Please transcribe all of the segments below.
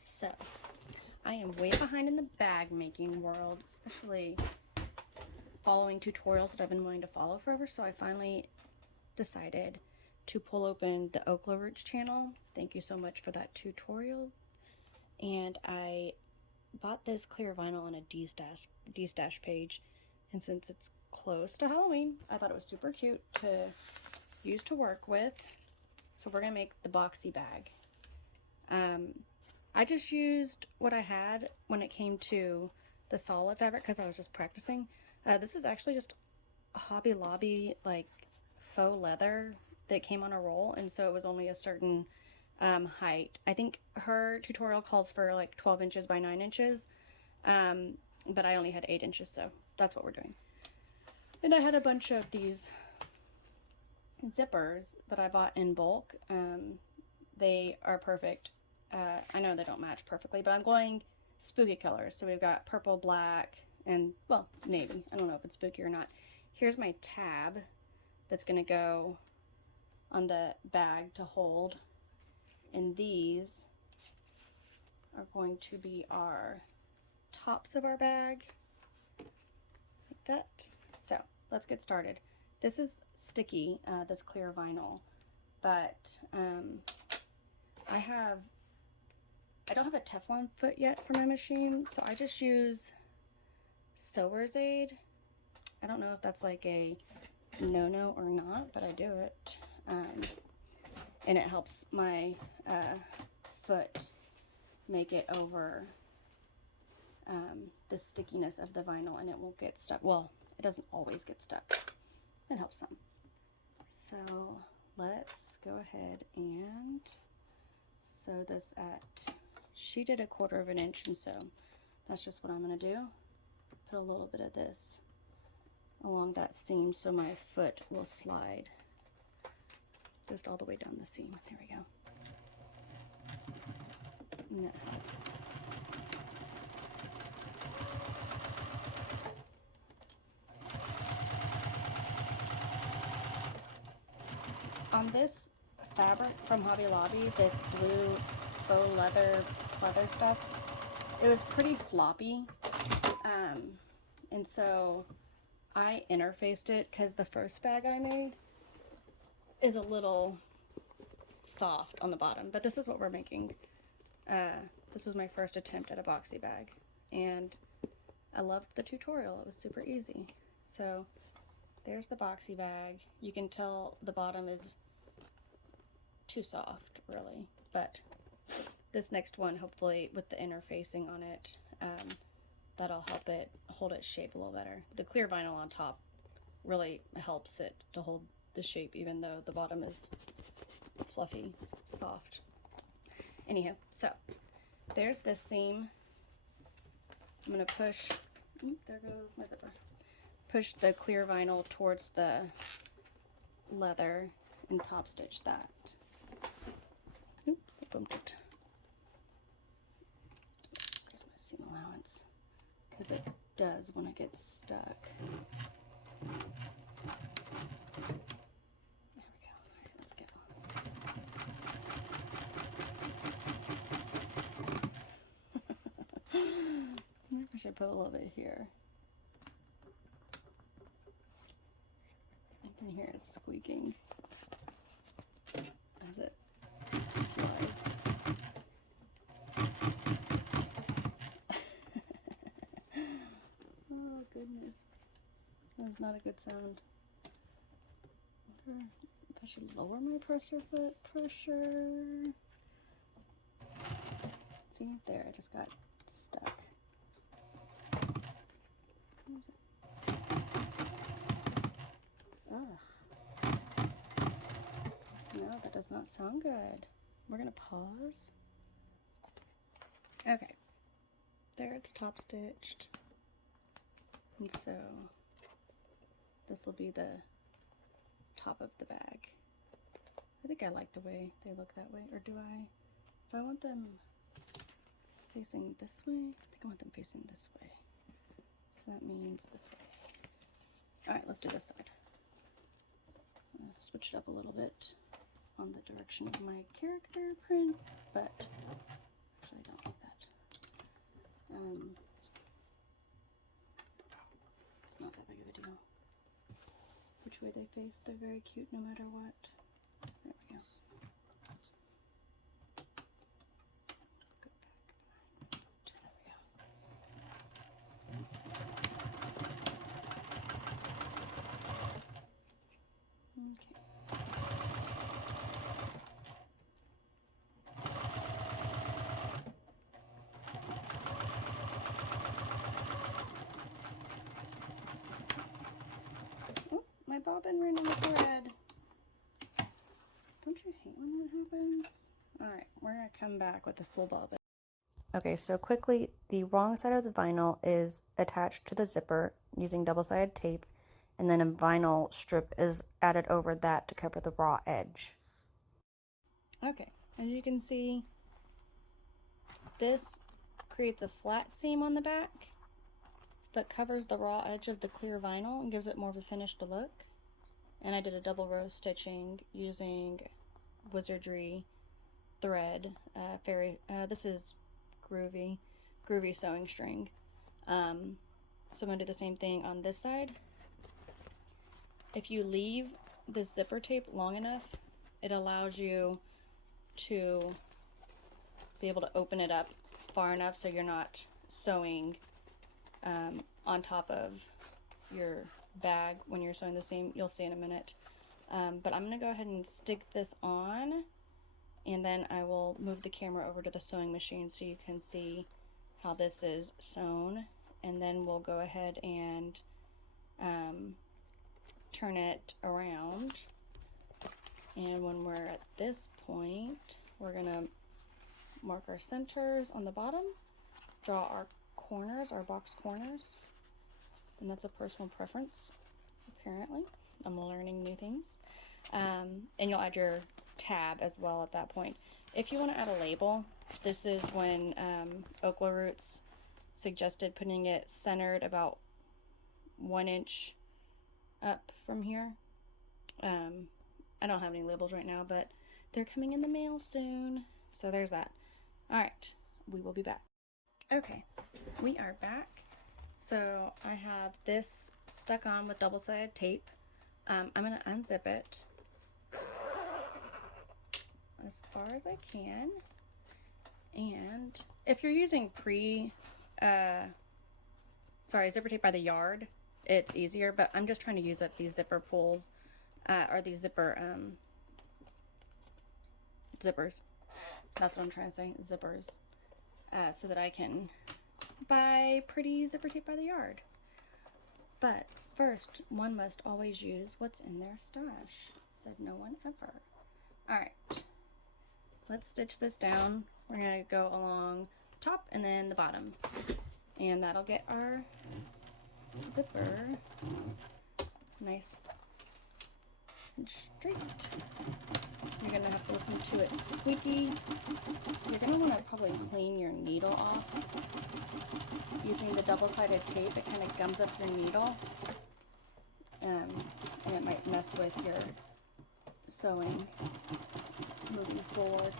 So, I am way behind in the bag making world, especially following tutorials that I've been wanting to follow forever. So I finally decided to pull open the Oak Roots channel. Thank you so much for that tutorial. And I bought this clear vinyl on a destash page. And since it's close to Halloween, I thought it was super cute to use to work with. So we're gonna make the boxy bag. I just used what I had when it came to the solid fabric because I was just practicing. This is actually just a Hobby Lobby like faux leather that came on a roll, and so it was only a certain height. I think her tutorial calls for like 12 inches by 9 inches, but I only had 8 inches, so that's what we're doing. And I had a bunch of these zippers that I bought in bulk. They are perfect. I know they don't match perfectly, but I'm going spooky colors. So we've got purple, black, and, well, navy. I don't know if it's spooky or not. Here's my tab that's going to go on the bag to hold. And these are going to be our tops of our bag. Like that. So, let's get started. This is sticky, this clear vinyl, but I don't have a Teflon foot yet for my machine, so I just use sewer's aid. I don't know if that's like a no-no or not, but I do it. And it helps my foot make it over the stickiness of the vinyl, and it won't get stuck. Well, it doesn't always get stuck. It helps some. So let's go ahead and sew this at, she did 1/4 of an inch, and so that's just what I'm going to do. Put a little bit of this along that seam so my foot will slide just all the way down the seam. There we go. And that helps. On this fabric from Hobby Lobby, this blue faux leather pleather stuff, it was pretty floppy, and so I interfaced it because the first bag I made is a little soft on the bottom, but this is what we're making. This was my first attempt at a boxy bag, and I loved the tutorial. It was super easy. So there's the boxy bag. You can tell the bottom is too soft, really, but this next one, hopefully with the interfacing on it, that'll help it hold its shape a little better. The clear vinyl on top really helps it to hold the shape, even though the bottom is fluffy, soft. Anyhow, so there's this seam. I'm gonna push, there goes my zipper. Push the clear vinyl towards the leather and top stitch that. Oop, I bumped it. There's my seam allowance, because it does when it gets stuck. There we go. All right, let's go. I wonder if I should put a little bit here. I can hear it squeaking as it slides. Oh goodness, that's not a good sound. I wonder if I should lower my presser foot pressure. See, there, I just got stuck. Where is it? Ugh. No, that does not sound good. We're gonna pause. Okay. There, it's top stitched. And so this will be the top of the bag. I think I like the way they look that way. Or do I want them facing this way? I think I want them facing this way. So that means this way. Alright, let's do this side. Switch it up a little bit on the direction of my character print, but actually I don't. It's not that big of a deal. Which way they face, they're very cute no matter what. There we go. My bobbin ran on the thread. Don't you hate when that happens? Alright, we're going to come back with the full bobbin. Okay, so quickly, the wrong side of the vinyl is attached to the zipper using double-sided tape, and then a vinyl strip is added over that to cover the raw edge. Okay, as you can see, this creates a flat seam on the back, but covers the raw edge of the clear vinyl and gives it more of a finished look. And I did a double row stitching using Wizardry thread. This is groovy sewing string. So I'm going to do the same thing on this side. If you leave the zipper tape long enough, it allows you to be able to open it up far enough so you're not sewing on top of your bag when you're sewing the seam. You'll see in a minute. But I'm going to go ahead and stick this on, and then I will move the camera over to the sewing machine so you can see how this is sewn, and then we'll go ahead and turn it around. And when we're at this point, we're going to mark our centers on the bottom, draw our corners, our box corners, and that's a personal preference, apparently. I'm learning new things. And you'll add your tab as well at that point. If you want to add a label, this is when Okla Roots suggested putting it centered about 1 inch up from here. I don't have any labels right now, but they're coming in the mail soon. So there's that. All right, we will be back. Okay, we are back. So I have this stuck on with double-sided tape. I'm going to unzip it as far as I can. And if you're using zipper tape by the yard, it's easier, but I'm just trying to use up these zipper pulls, or these zippers. That's what I'm trying to say, zippers. So that I can buy pretty zipper tape by the yard. But first, one must always use what's in their stash, said no one ever. Alright, let's stitch this down. We're going to go along the top and then the bottom. And that'll get our zipper nice and straight. You're going to have to listen to it squeaky. You're going to want to probably clean your needle off. Using the double-sided tape, it kind of gums up your needle. And it might mess with your sewing moving forward.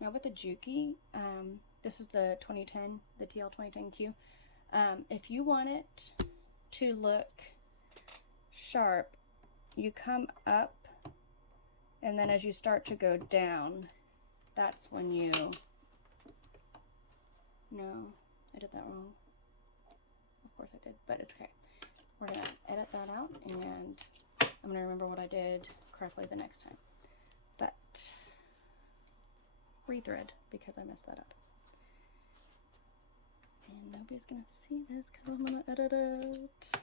Now with the Juki, this is the 2010, the TL 2010Q. If you want it to look sharp, you come up, and then as you start to go down, that's when you... No, I did that wrong. Of course I did, but it's okay. We're going to edit that out, and I'm going to remember what I did correctly the next time. But rethread, because I messed that up. And nobody's going to see this because I'm going to edit it.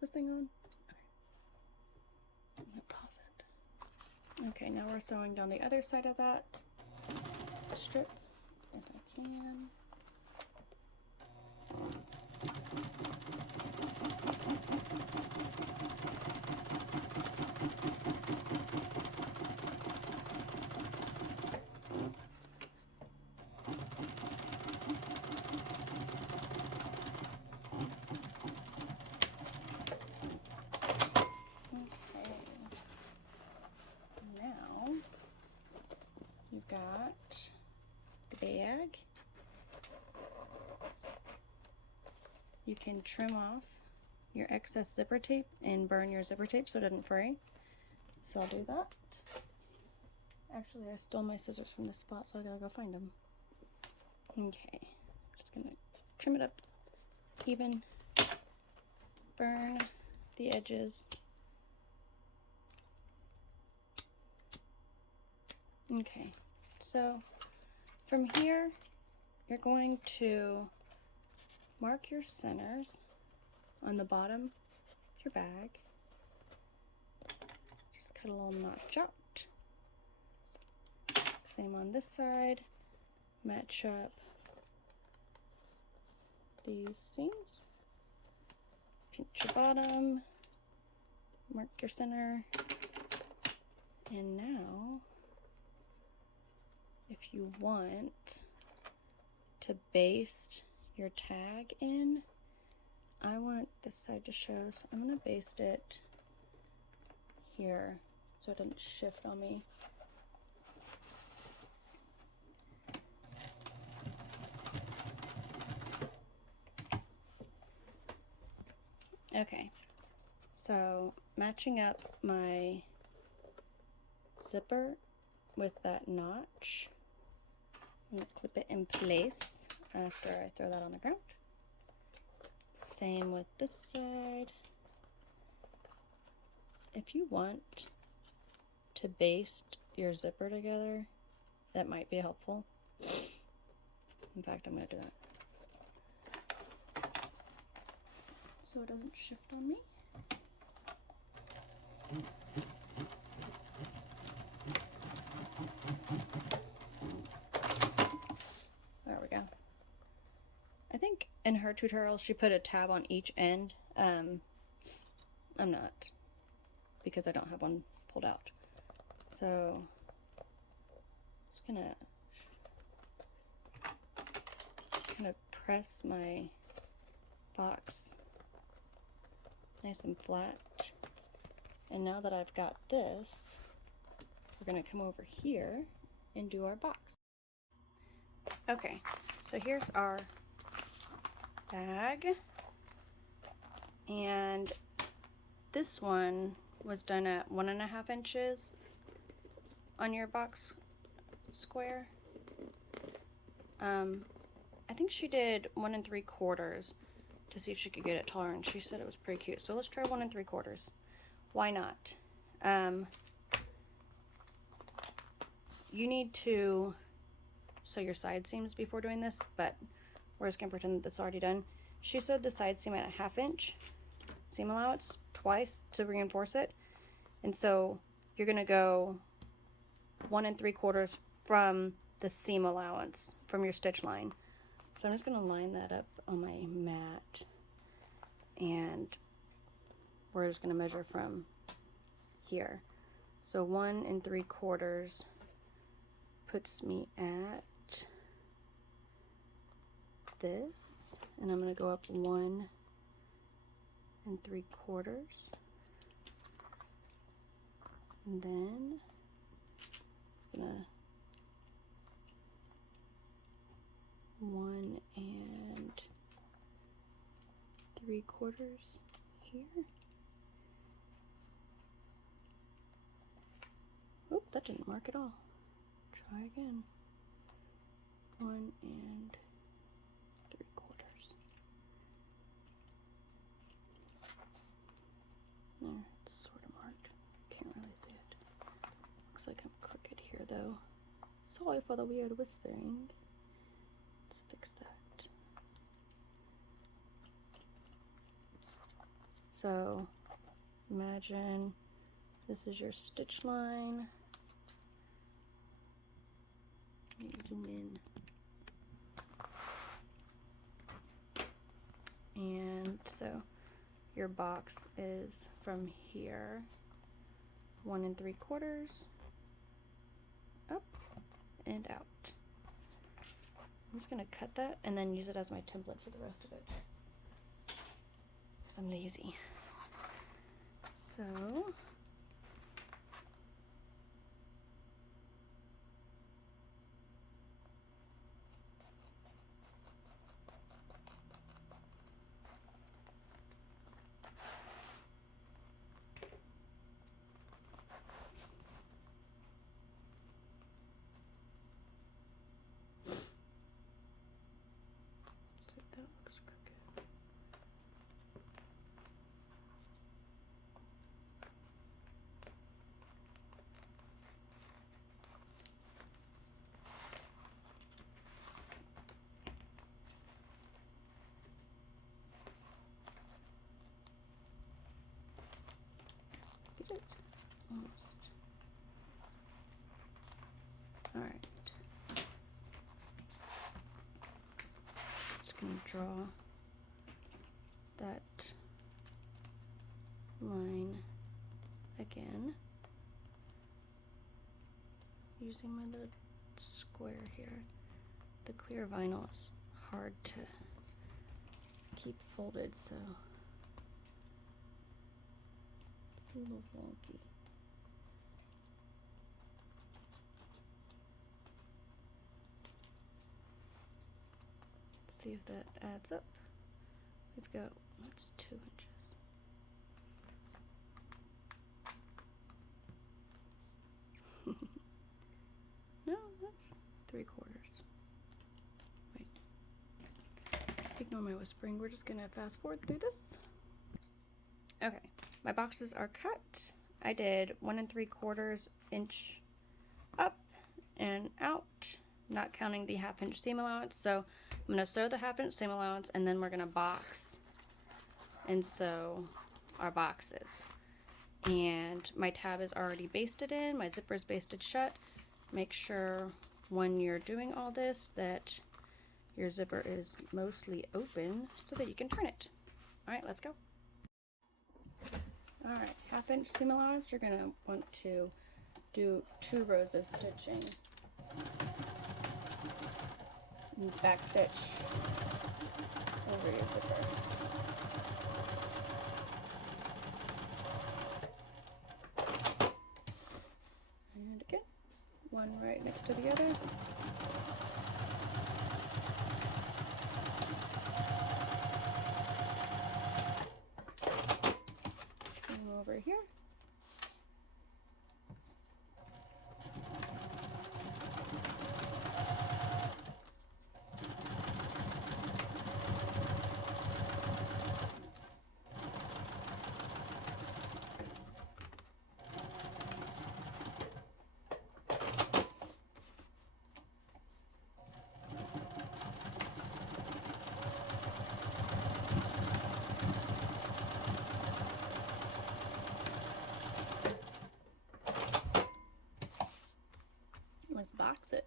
This thing on? Okay. I'm going to pause it. Okay, now we're sewing down the other side of that strip, if I can. can trim off your excess zipper tape and burn your zipper tape so it doesn't fray. So I'll do that. Actually, I stole my scissors from this spot, so I gotta go find them. Okay, just gonna trim it up even, burn the edges. Okay, so from here, you're going to mark your centers on the bottom of your bag. Just cut a little notch out. Same on this side. Match up these seams. Pinch your bottom. Mark your center. And now, if you want to baste your tag in, I want this side to show, so I'm going to baste it here so it doesn't shift on me. Okay, so matching up my zipper with that notch, I'm going to clip it in place after I throw that on the ground. Same with this side. If you want to baste your zipper together, that might be helpful. In fact, I'm going to do that so it doesn't shift on me. There we go. I think in her tutorial she put a tab on each end. I'm not, because I don't have one pulled out. So just gonna kind of press my box nice and flat. And now that I've got this, we're gonna come over here and do our box. Okay, so here's our bag, and this one was done at 1.5 inches on your box square. I think she did 1 3/4 to see if she could get it taller, and she said it was pretty cute. So let's try 1 3/4. Why not? You need to sew your side seams before doing this, but we're just gonna pretend that this is already done. She sewed the side seam at a 1/2 inch seam allowance twice to reinforce it, and so you're gonna go 1 3/4 from the seam allowance from your stitch line. So I'm just gonna line that up on my mat, and we're just gonna measure from here. So 1 3/4 puts me at this, and I'm gonna go up 1 3/4, and then it's gonna 1 3/4 here. Oh, that didn't mark at all. Try again. 1 3/4. There, it's sort of marked. Can't really see it. Looks like I'm crooked here though. Sorry for the weird whispering. Let's fix that. So imagine this is your stitch line. Let me zoom in. And so your box is from here, 1 3/4, up and out. I'm just gonna cut that and then use it as my template for the rest of it, because I'm lazy. So it? Almost. All right. Just gonna draw that line again using my little square here. The clear vinyl is hard to keep folded, so it's a little wonky. Let's see if that adds up. We've got, that's 2 inches. No, that's 3/4. Wait. Ignore my whispering. We're just gonna fast forward through this. Okay, my boxes are cut. I did 1 3/4 inch up and out, not counting the 1/2 inch seam allowance. So I'm gonna sew the 1/2 inch seam allowance, and then we're gonna box and sew our boxes. And my tab is already basted in, my zipper is basted shut. Make sure when you're doing all this that your zipper is mostly open so that you can turn it. All right, let's go. All right, 1/2 inch seam allowance, you're gonna want to do 2 rows of stitching. And back stitch over your zipper. And again, one right next to the other. Same over here. Let's box it.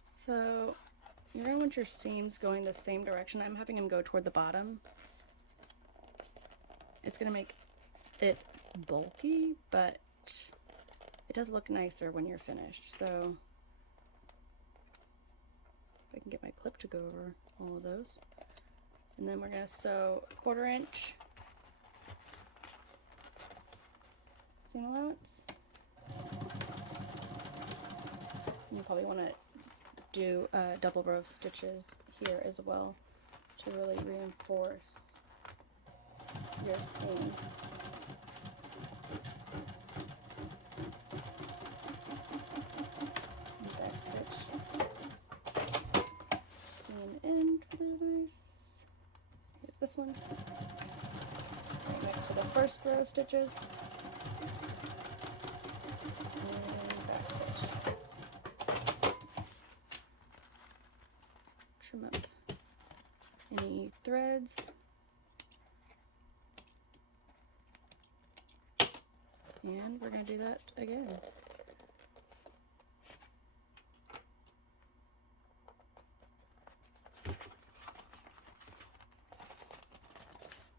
So you're gonna want your seams going the same direction. I'm having them go toward the bottom. It's gonna make it bulky, but it does look nicer when you're finished. So if I can get my clip to go over all of those. And then we're gonna sew 1/4 inch seam allowance. You probably want to do a double row of stitches here as well to really reinforce your seam. And back stitch. Seam end really nice. Here's this one. Right next to the first row of stitches. And back stitch. Trim up any threads. And we're going to do that again.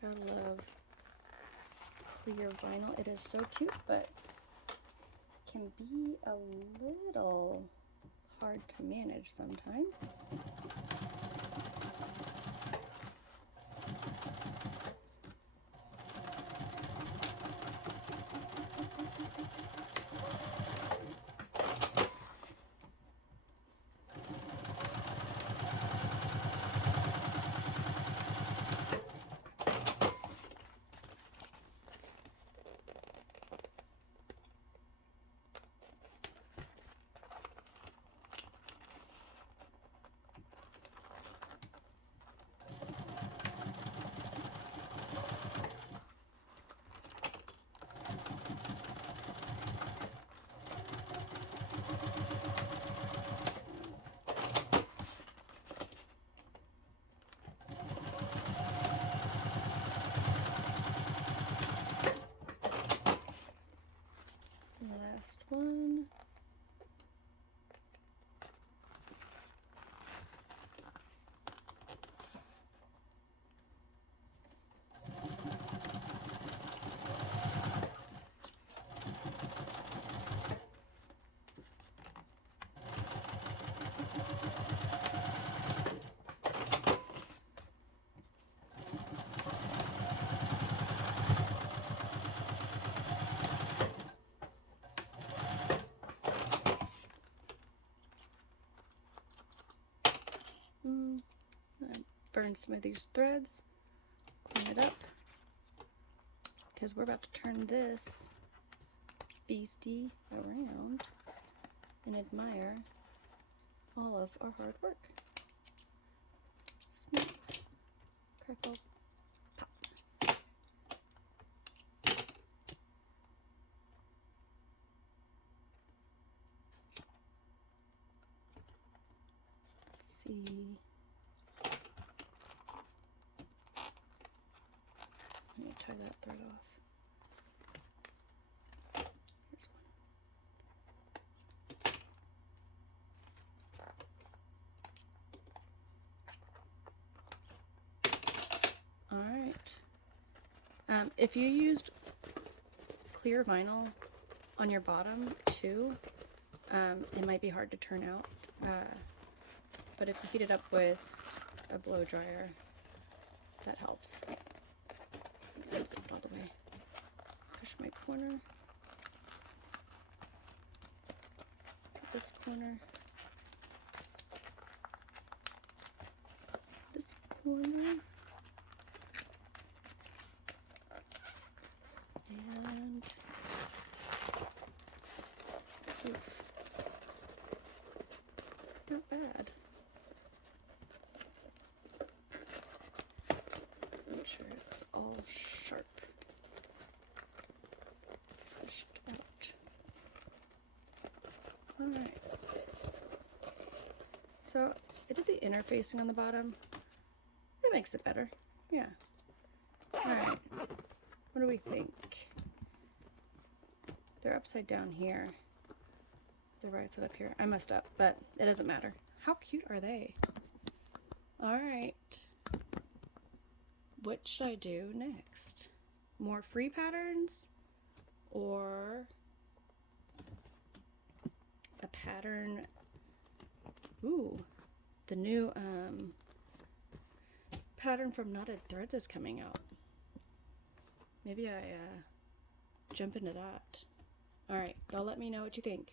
Gotta love clear vinyl. It is so cute, but can be a little hard to manage sometimes. burn some of these threads, clean it up, because we're about to turn this beastie around and admire all of our hard work. Snap, crackle, pop. Let's see. I'm going to tie that thread off. Alright. If you used clear vinyl on your bottom too, it might be hard to turn out. But if you heat it up with a blow dryer, that helps. Unzip it all the way. Push my corner. This corner. This corner. And oof. Not bad. Make sure it's all sharp. Pushed out. Alright. So I did the interfacing on the bottom. It makes it better. Yeah. Alright. What do we think? They're upside down here. The right side up here. I messed up, but it doesn't matter. How cute are they? Alright. What should I do next? More free patterns? Or a pattern? Ooh, the new pattern from Knotted Threads is coming out. Maybe I jump into that. Alright, y'all let me know what you think.